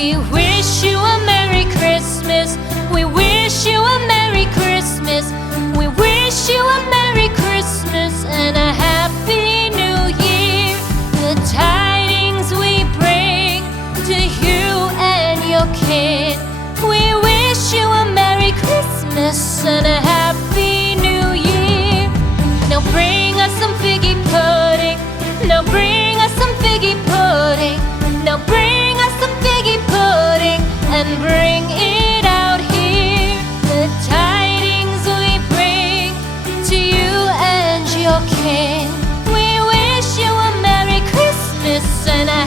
We wish you a Merry Christmas. We wish you a Merry Christmas. We wish you a Merry Christmas and a Happy New Year. The tidings we bring to you and your kin. We wish you a Merry Christmas and a Happy New Year. Now bring us some figgy pudding. Now bring us some figgy pudding. Now bring us some figgy pudding and bring it out here. The tidings we bring to you and your kin. We wish you a Merry Christmas and a